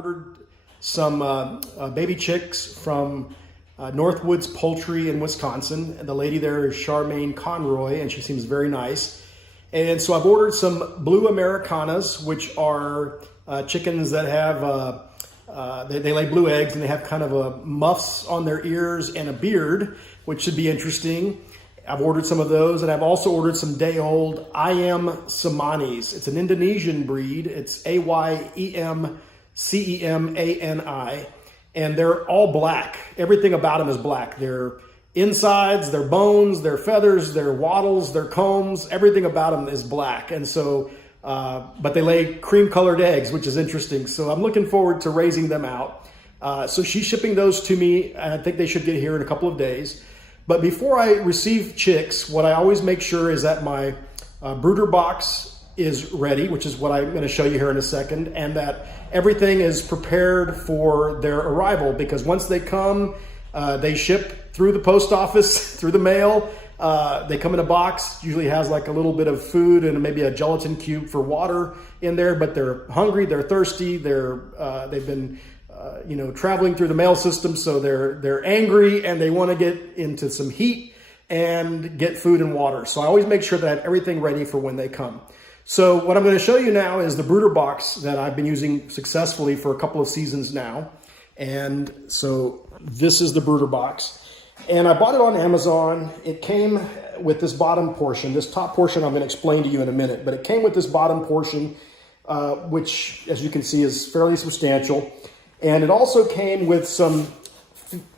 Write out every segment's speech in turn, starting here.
ordered some baby chicks from Northwoods Poultry in Wisconsin. And the lady there is Charmaine Conroy, and she seems very nice. And so I've ordered some blue Ameraucanas, which are chickens that have, they lay blue eggs, and they have kind of a muffs on their ears and a beard, which should be interesting. I've ordered some of those, and I've also ordered some day-old Ayam Cemanis. It's an Indonesian breed. It's Ayem Cemani, and they're all black. Everything about them is black. Their insides, their bones, their feathers, their wattles, their combs, everything about them is black. And so, but they lay cream-colored eggs, which is interesting. So I'm looking forward to raising them out. So she's shipping those to me. I think they should get here in a couple of days. But before I receive chicks, what I always make sure is that my brooder box is ready, which is what I'm going to show you here in a second, and that everything is prepared for their arrival, because once they come, they ship through the post office, through the mail. They come in a box, usually has like a little bit of food and maybe a gelatin cube for water in there, but they're hungry, they're thirsty, they've been traveling through the mail system, so they're angry and they want to get into some heat and get food and water. So I always make sure that I have everything ready for when they come. So what I'm going to show you now is the brooder box that I've been using successfully for a couple of seasons now. And so this is the brooder box. And I bought it on Amazon. It came with this bottom portion. This top portion I'm going to explain to you in a minute, but it came with this bottom portion, which, as you can see, is fairly substantial. And it also came with some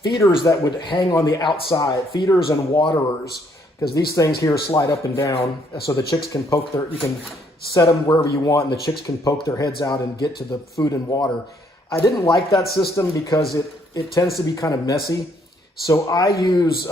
feeders that would hang on the outside, feeders and waterers, because these things here slide up and down, so the chicks can you can set them wherever you want, and the chicks can poke their heads out and get to the food and water. I didn't like that system because it tends to be kind of messy. So I use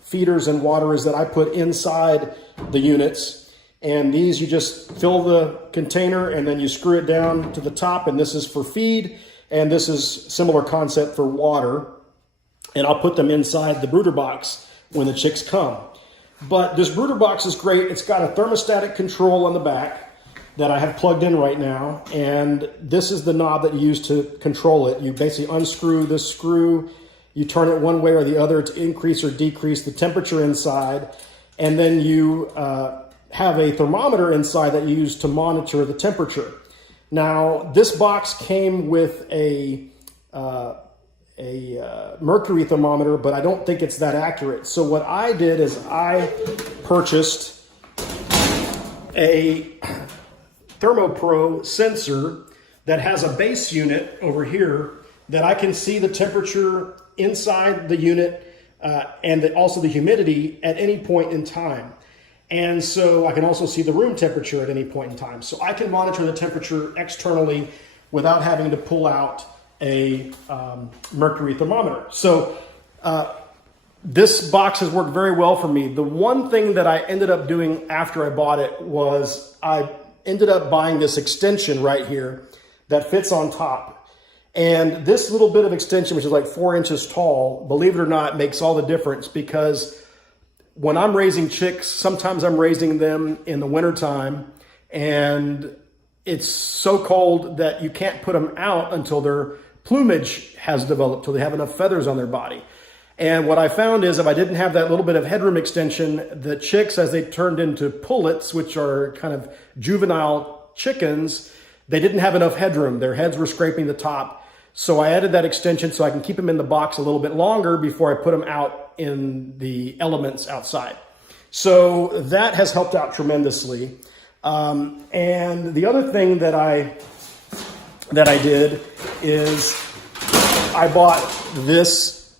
feeders and waterers that I put inside the units. And these, you just fill the container and then you screw it down to the top, and this is for feed, and this is similar concept for water. And I'll put them inside the brooder box when the chicks come. But this brooder box is great. It's got a thermostatic control on the back that I have plugged in right now, and this is the knob that you use to control it. You basically unscrew this screw, you turn it one way or the other to increase or decrease the temperature inside, and then you have a thermometer inside that you use to monitor the temperature. Now, this box came with a mercury thermometer, but I don't think it's that accurate. So what I did is I purchased a ThermoPro sensor that has a base unit over here that I can see the temperature inside the unit and also the humidity at any point in time. And so I can also see the room temperature at any point in time. So I can monitor the temperature externally without having to pull out a mercury thermometer. So this box has worked very well for me. The one thing that I ended up doing after I bought it was I ended up buying this extension right here that fits on top. And this little bit of extension, which is like 4 inches tall, believe it or not, makes all the difference, because when I'm raising chicks, sometimes I'm raising them in the wintertime, and it's so cold that you can't put them out until their plumage has developed, till they have enough feathers on their body. And what I found is if I didn't have that little bit of headroom extension, the chicks, as they turned into pullets, which are kind of juvenile chickens, they didn't have enough headroom. Their heads were scraping the top. So I added that extension so I can keep them in the box a little bit longer before I put them out in the elements outside. So that has helped out tremendously. And the other thing that I did is I bought this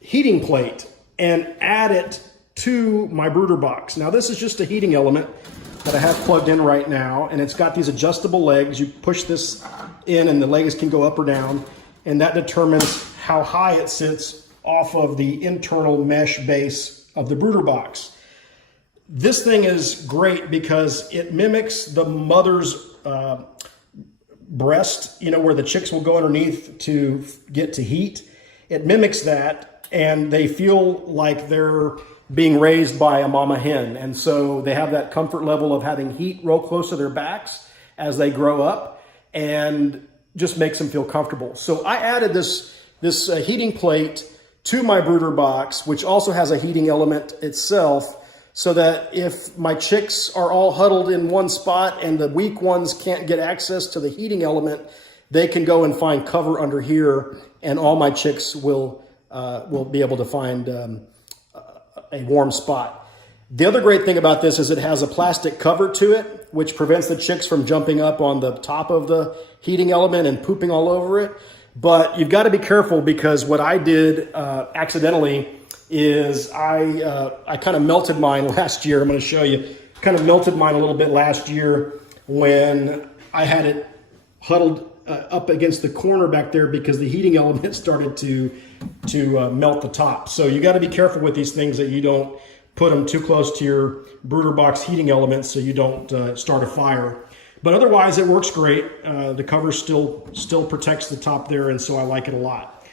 heating plate and add it to my brooder box. Now this is just a heating element that I have plugged in right now, and it's got these adjustable legs. You push this in and the legs can go up or down, and that determines how high it sits off of the internal mesh base of the brooder box. This thing is great because it mimics the mother's breast, you know, where the chicks will go underneath to get to heat. It mimics that, and they feel like they're being raised by a mama hen. And so they have that comfort level of having heat real close to their backs as they grow up. and just makes them feel comfortable. So I added this heating plate to my brooder box, which also has a heating element itself, so that if my chicks are all huddled in one spot and the weak ones can't get access to the heating element, they can go and find cover under here, and all my chicks will be able to find a warm spot. The other great thing about this is it has a plastic cover to it, which prevents the chicks from jumping up on the top of the heating element and pooping all over it. But you've got to be careful, because what I did accidentally is I kind of melted mine last year. I'm going to show you. Kind of melted mine a little bit last year when I had it huddled up against the corner back there, because the heating element started to melt the top. So you got to be careful with these things, that you don't put them too close to your brooder box heating elements so you don't start a fire. But otherwise, it works great. The cover still protects the top there, and so I like it a lot.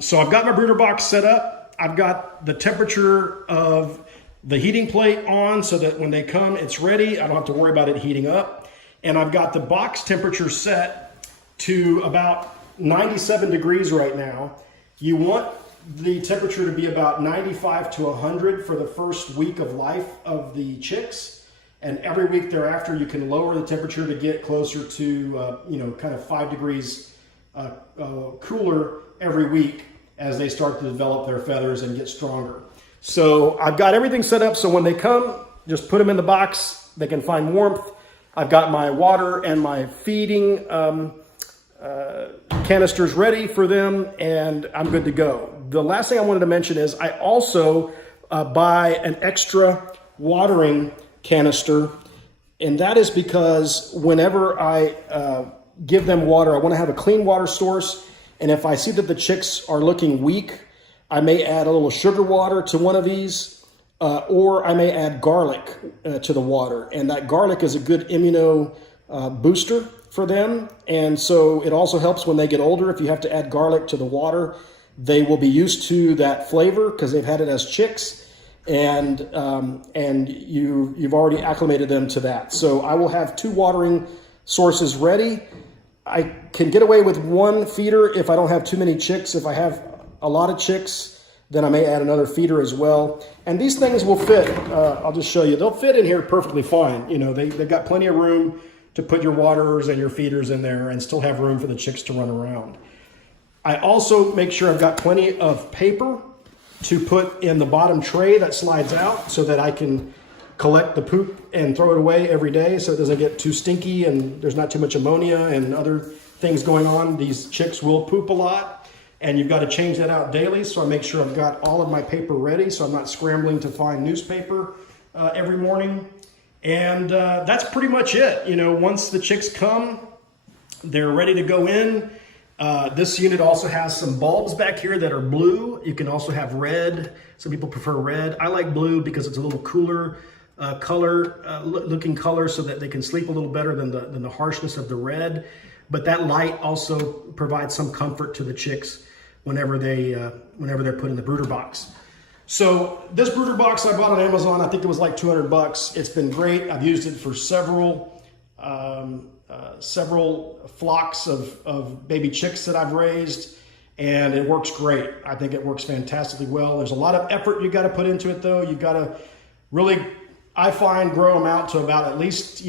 So I've got my brooder box set up. I've got the temperature of the heating plate on, so that when they come, it's ready. I don't have to worry about it heating up. And I've got the box temperature set to about 97 degrees right now. You want the temperature to be about 95 to 100 for the first week of life of the chicks. And every week thereafter, you can lower the temperature to get closer to, kind of 5 degrees cooler every week as they start to develop their feathers and get stronger. So I've got everything set up so when they come, just put them in the box. They can find warmth. I've got my water and my feeding canisters ready for them, and I'm good to go. The last thing I wanted to mention is I also buy an extra watering canister, and that is because whenever I give them water, I want to have a clean water source, and if I see that the chicks are looking weak, I may add a little sugar water to one of these, or I may add garlic to the water, and that garlic is a good immuno booster for them, and so it also helps when they get older. If you have to add garlic to the water, they will be used to that flavor because they've had it as chicks, and you've already acclimated them to that. So I will have 2 watering sources ready. I can get away with 1 feeder if I don't have too many chicks. If I have a lot of chicks, then I may add another feeder as well. And these things will fit. I'll just show you. They'll fit in here perfectly fine. They've got plenty of room to put your waterers and your feeders in there and still have room for the chicks to run around. I also make sure I've got plenty of paper to put in the bottom tray that slides out so that I can collect the poop and throw it away every day so it doesn't get too stinky and there's not too much ammonia and other things going on. These chicks will poop a lot, and you've got to change that out daily. So I make sure I've got all of my paper ready so I'm not scrambling to find newspaper every morning. And that's pretty much it. Once the chicks come, they're ready to go in. This unit also has some bulbs back here that are blue. You can also have red. Some people prefer red. I like blue because it's a little cooler looking color, so that they can sleep a little better than the harshness of the red. But that light also provides some comfort to the chicks whenever they're put in the brooder box. So this brooder box I bought on Amazon, I think it was like 200 bucks. It's been great. I've used it for several flocks of baby chicks that I've raised, and it works great. I think it works fantastically well. There's a lot of effort you got to put into it, though. You've got to really, I find, grow them out to about at least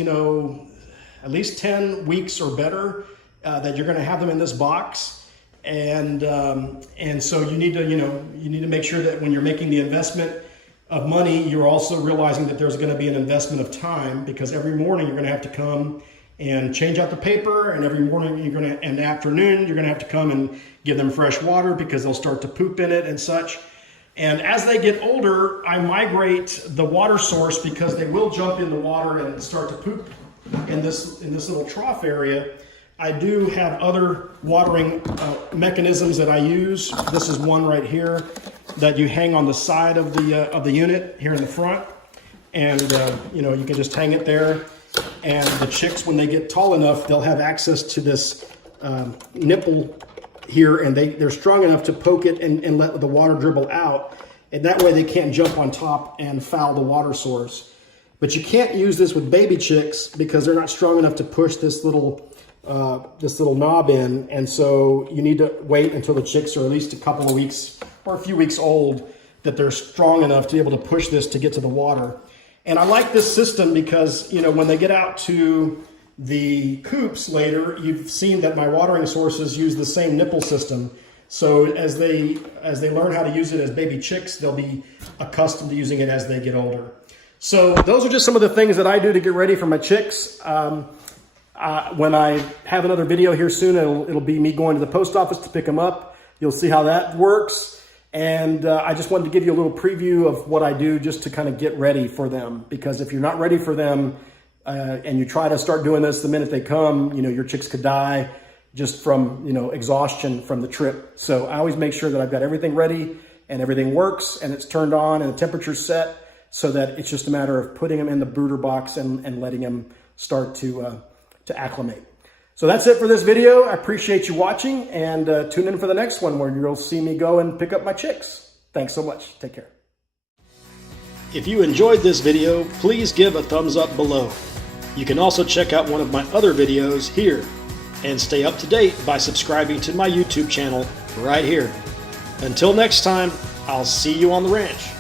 10 weeks or better that you're going to have them in this box. And so you need to make sure that when you're making the investment of money, you're also realizing that there's going to be an investment of time, because every morning you're going to have to come and change out the paper, and every morning and afternoon you're going to have to come and give them fresh water because they'll start to poop in it and such. And as they get older, I migrate the water source, because they will jump in the water and start to poop in this little trough area. I do have other watering mechanisms that I use. This is one right here that you hang on the side of the unit here in the front, and you can just hang it there. And the chicks, when they get tall enough, they'll have access to this nipple here, and they're strong enough to poke it and let the water dribble out, and that way they can't jump on top and foul the water source. But you can't use this with baby chicks because they're not strong enough to push this little this little knob in, and so you need to wait until the chicks are at least a couple of weeks or a few weeks old, that they're strong enough to be able to push this to get to the water. And I like this system because, you know, when they get out to the coops later, you've seen that my watering sources use the same nipple system. So as they learn how to use it as baby chicks, they'll be accustomed to using it as they get older. So those are just some of the things that I do to get ready for my chicks. When I have another video here soon, it'll be me going to the post office to pick them up. You'll see how that works. And I just wanted to give you a little preview of what I do just to kind of get ready for them. Because if you're not ready for them and you try to start doing this the minute they come, you know, your chicks could die just from, you know, exhaustion from the trip. So I always make sure that I've got everything ready and everything works and it's turned on and the temperature's set, so that it's just a matter of putting them in the brooder box and letting them start to acclimate. So that's it for this video. I appreciate you watching, and tune in for the next one where you'll see me go and pick up my chicks. Thanks so much. Take care. If you enjoyed this video, please give a thumbs up below. You can also check out one of my other videos here, and stay up to date by subscribing to my YouTube channel right here. Until next time, I'll see you on the ranch.